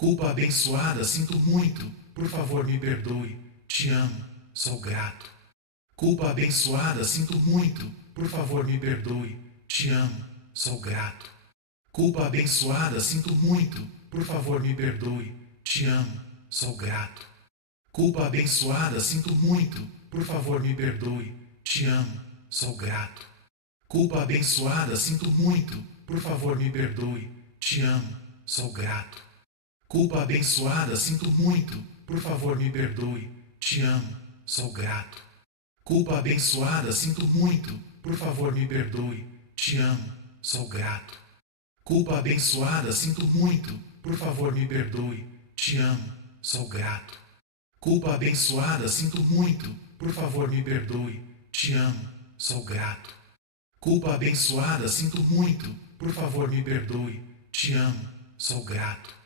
Culpa abençoada, sinto muito, por favor me perdoe, te amo, sou grato. Culpa abençoada, sinto muito, por favor me perdoe, te amo, sou grato. Culpa abençoada, sinto muito, por favor me perdoe, te amo, sou grato. Culpa abençoada, sinto muito, por favor me perdoe, te amo, sou grato. Culpa abençoada, sinto muito, por favor me perdoe, te amo, sou grato. Culpa abençoada, sinto muito, por favor me perdoe, te amo, sou grato. Culpa abençoada, sinto muito, por favor me perdoe, te amo, sou grato. Culpa abençoada, sinto muito, por favor me perdoe, te amo, sou grato. Culpa abençoada, sinto muito, por favor me perdoe, te amo, sou grato. Culpa abençoada, sinto muito, por favor me perdoe, te amo, sou grato.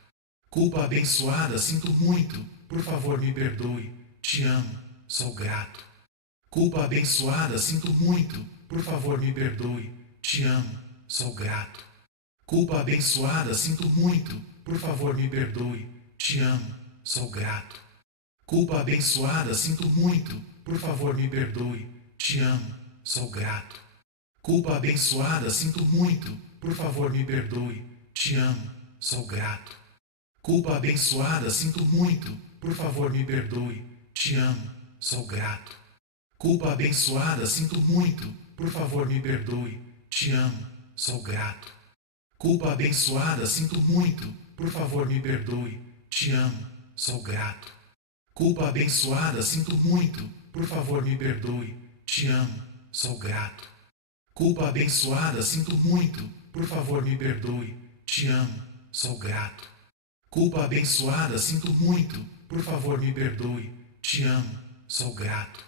Culpa abençoada, sinto muito, por favor me perdoe, te amo, sou grato. Culpa abençoada, sinto muito, por favor me perdoe, te amo, sou grato. Culpa abençoada, sinto muito, por favor me perdoe, te amo, sou grato. Culpa abençoada, sinto muito, por favor me perdoe, te amo, sou grato. Culpa abençoada, sinto muito, por favor me perdoe, te amo, sou grato. Culpa abençoada, sinto muito, por favor me perdoe, te amo, sou grato. Culpa abençoada, sinto muito, por favor me perdoe, te amo, sou grato. Culpa abençoada, sinto muito, por favor me perdoe, te amo, sou grato. Culpa abençoada, sinto muito, por favor me perdoe, te amo, sou grato. Culpa abençoada, sinto muito, por favor me perdoe, te amo, sou grato. Culpa abençoada, sinto muito, por favor me perdoe, te amo, sou grato.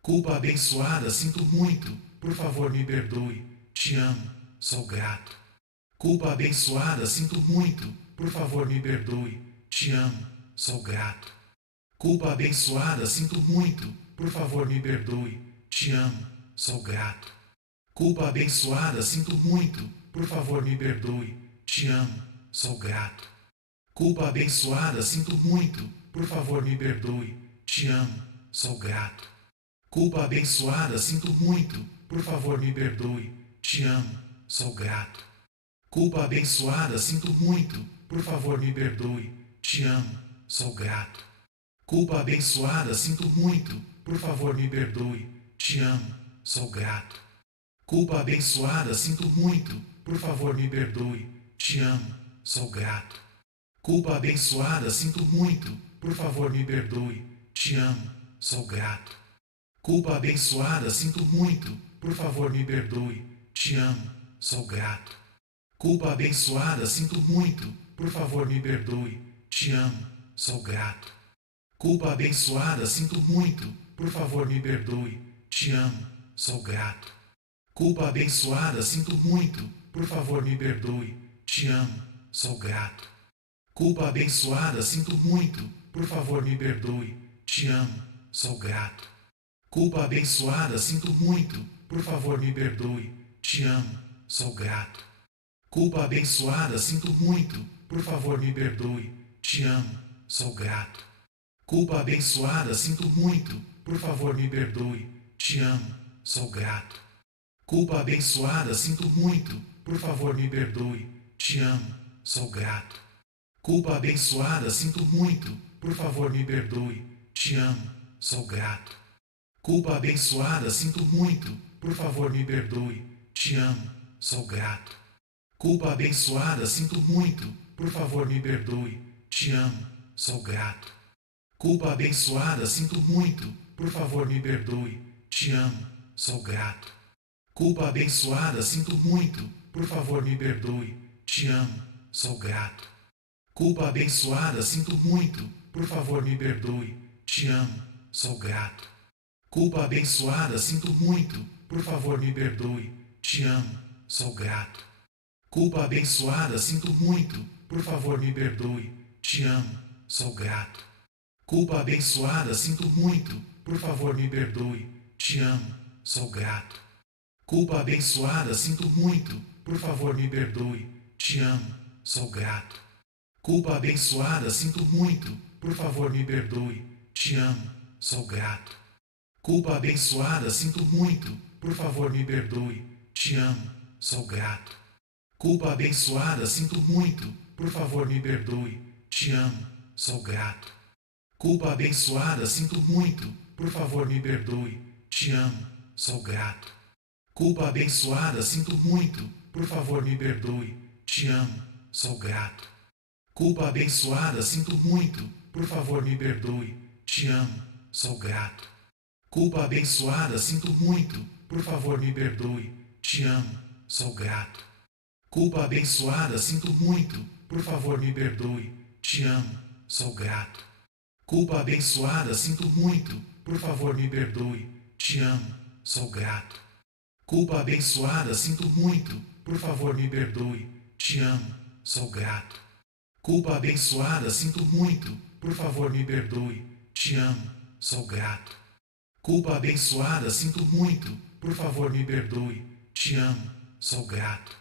Culpa abençoada, sinto muito, por favor me perdoe, te amo, sou grato. Culpa abençoada, sinto muito, por favor me perdoe, te amo, sou grato. Culpa abençoada, sinto muito, por favor me perdoe, te amo, sou grato. Culpa abençoada, sinto muito, por favor me perdoe, te amo, sou grato. Culpa abençoada, sinto muito, por favor me perdoe, te amo, sou grato. Culpa abençoada, sinto muito, por favor me perdoe, te amo, sou grato. Culpa abençoada, sinto muito, por favor me perdoe, te amo, sou grato. Culpa abençoada, sinto muito, por favor me perdoe, te amo, sou grato. Culpa abençoada, sinto muito, por favor me perdoe, te amo, sou grato. Culpa abençoada, sinto muito, por favor me perdoe, te amo, sou grato. Culpa abençoada, sinto muito, por favor me perdoe, te amo, sou grato. Culpa abençoada, sinto muito, por favor me perdoe, te amo, sou grato. Culpa abençoada, sinto muito, por favor me perdoe, te amo, sou grato. Culpa abençoada, sinto muito, por favor me perdoe, te amo, sou grato. Culpa abençoada, sinto muito, por favor me perdoe, te amo, sou grato. Culpa abençoada, sinto muito, por favor me perdoe, te amo, sou grato. Culpa abençoada, sinto muito, por favor me perdoe, te amo, sou grato. Culpa abençoada, sinto muito, por favor me perdoe, te amo, sou grato. Culpa abençoada, sinto muito, por favor me perdoe, te amo, sou grato. Culpa abençoada, sinto muito, por favor me perdoe, te amo, sou grato. Culpa abençoada, sinto muito, por favor me perdoe, te amo, sou grato. Culpa abençoada, sinto muito, por favor me perdoe, te amo, sou grato. Culpa abençoada, sinto muito, por favor me perdoe, te amo, sou grato. Culpa abençoada, sinto muito, por favor me perdoe, te amo, sou grato. Culpa abençoada, sinto muito, por favor me perdoe, te amo, sou grato. Culpa abençoada, sinto muito, por favor me perdoe, te amo, sou grato. Culpa abençoada, sinto muito, por favor me perdoe, te amo, sou grato. Culpa abençoada, sinto muito, por favor me perdoe, te amo, sou grato. Culpa abençoada, sinto muito, por favor me perdoe, te amo, sou grato. Culpa abençoada, sinto muito, por favor me perdoe, te amo, sou grato. Culpa abençoada, sinto muito, por favor me perdoe, te amo, sou grato. Culpa abençoada, sinto muito, por favor me perdoe, te amo, sou grato. Culpa abençoada, sinto muito, por favor me perdoe, te amo, sou grato. Culpa abençoada, sinto muito, por favor me perdoe, te amo, sou grato. Culpa abençoada, sinto muito, por favor me perdoe, te amo, sou grato. Culpa abençoada, sinto muito, por favor me perdoe, te amo, sou grato. Culpa abençoada, sinto muito, por favor me perdoe, te amo, sou grato. Culpa abençoada, sinto muito, por favor me perdoe, te amo, sou grato. Culpa abençoada, sinto muito, por favor me perdoe, te amo, sou grato. Culpa abençoada, sinto muito, por favor me perdoe, te amo, sou grato. Culpa abençoada, sinto muito, por favor me perdoe, te amo, sou grato.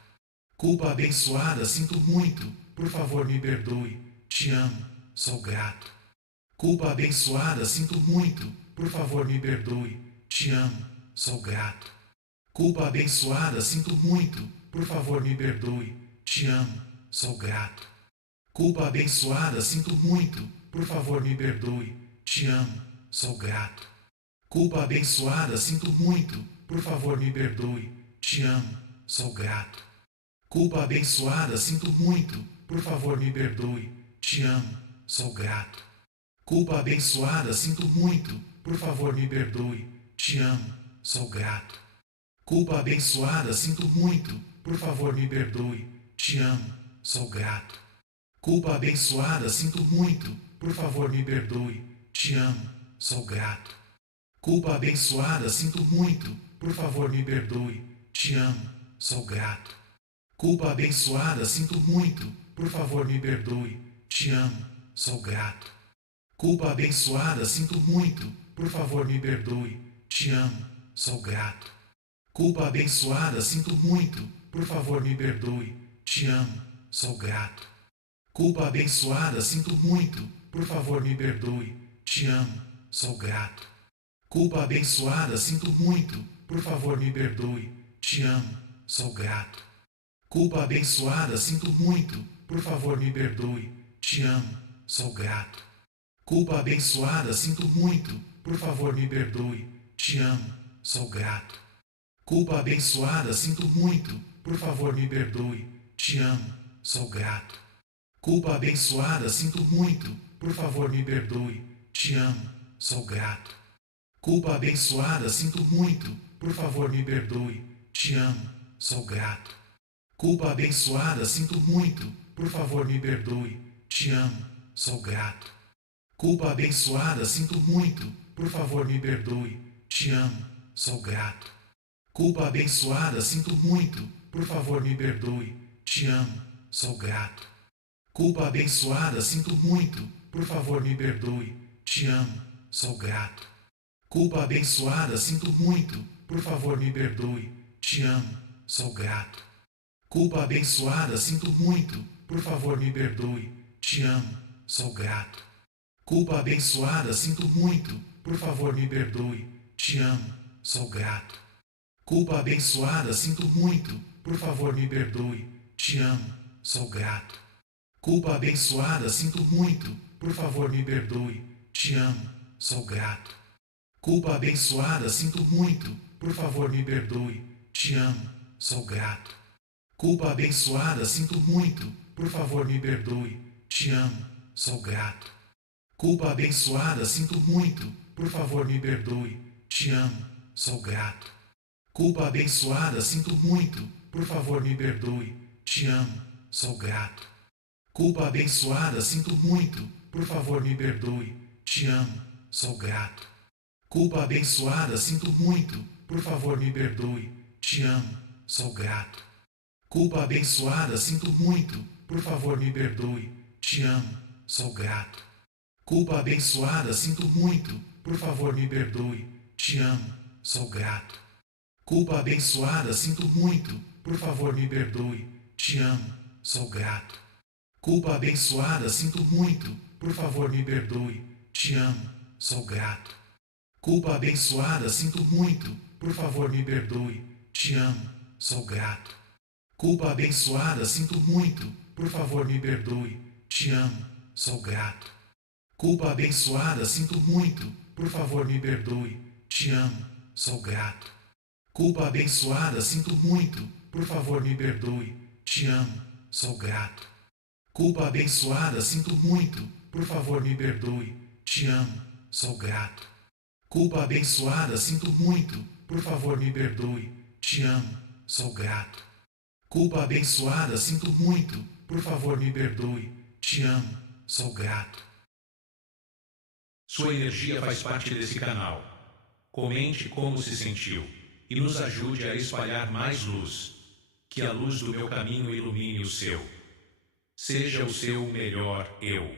Culpa abençoada, sinto muito, por favor me perdoe, te amo, sou grato. Culpa abençoada, sinto muito, por favor me perdoe, te amo, sou grato. Culpa abençoada, sinto muito, por favor me perdoe, te amo, sou grato. Culpa abençoada, sinto muito, por favor me perdoe, te amo, sou grato. Culpa abençoada, sinto muito, por favor me perdoe, te amo, sou grato. Culpa abençoada, sinto muito, por favor me perdoe, te amo, sou grato. Culpa abençoada, sinto muito, por favor me perdoe, te amo, sou grato. Culpa abençoada, sinto muito, por favor me perdoe, te amo, sou grato. Culpa abençoada, sinto muito, por favor me perdoe, te amo, sou grato. Culpa abençoada, sinto muito, por favor me perdoe, te amo, sou grato. Culpa abençoada, sinto muito, por favor me perdoe, te amo, sou grato. Culpa abençoada, sinto muito, por favor me perdoe, te amo, sou grato. Culpa abençoada, sinto muito, por favor me perdoe, te amo, sou grato. Culpa abençoada, sinto muito, por favor me perdoe, te amo, sou grato. Culpa abençoada, sinto muito, por favor me perdoe, te amo, sou grato. Culpa abençoada, sinto muito, por favor me perdoe, te amo, sou grato. Culpa abençoada, sinto muito, por favor me perdoe, te amo, sou grato. Culpa abençoada, sinto muito, por favor me perdoe, te amo, sou grato. Culpa abençoada, sinto muito, por favor me perdoe, te amo, sou grato. Culpa abençoada, sinto muito, por favor me perdoe, te amo, sou grato. Culpa abençoada, sinto muito, por favor me perdoe, te amo, sou grato. Culpa abençoada, sinto muito, por favor me perdoe, te amo, sou grato. Culpa abençoada, sinto muito, por favor me perdoe, te amo, sou grato. Culpa abençoada, sinto muito, por favor me perdoe, te amo, sou grato. Culpa abençoada, sinto muito, por favor me perdoe, te amo, sou grato. Culpa abençoada, sinto muito, por favor me perdoe, te amo, sou grato. Culpa abençoada, sinto muito, por favor me perdoe, te amo, sou grato. Culpa abençoada, sinto muito, por favor me perdoe, te amo, sou grato. Culpa abençoada, sinto muito, por favor me perdoe, te amo, sou grato. Culpa abençoada, sinto muito, por favor me perdoe, te amo, sou grato. Culpa abençoada, sinto muito, por favor me perdoe, te amo, sou grato. Culpa abençoada, sinto muito, por favor me perdoe, te amo, sou grato. Culpa abençoada, sinto muito, por favor me perdoe, te amo, sou grato. Culpa abençoada, sinto muito, por favor me perdoe, te amo, sou grato. Culpa abençoada, sinto muito, por favor me perdoe, te amo, sou grato. Culpa abençoada, sinto muito, por favor me perdoe, te amo, sou grato. Culpa abençoada, sinto muito, por favor me perdoe, te amo, sou grato. Culpa abençoada, sinto muito, por favor me perdoe, te amo, sou grato. Culpa abençoada, sinto muito, por favor me perdoe, te amo, sou grato. Culpa abençoada, sinto muito, por favor me perdoe, te amo, sou grato. Culpa abençoada, sinto muito, por favor me perdoe, te amo, sou grato. Culpa abençoada, sinto muito, por favor me perdoe, te amo, sou grato. Culpa abençoada, sinto muito, por favor me perdoe, te amo, sou grato. Culpa abençoada, sinto muito, por favor me perdoe, te amo, sou grato. Culpa abençoada, sinto muito, por favor me perdoe, te amo, sou grato. Culpa abençoada, sinto muito, por favor me perdoe, te amo, sou grato. Sua energia faz parte desse canal. Comente como se sentiu e nos ajude a espalhar mais luz. Que a luz do meu caminho ilumine o seu. Seja o seu melhor eu.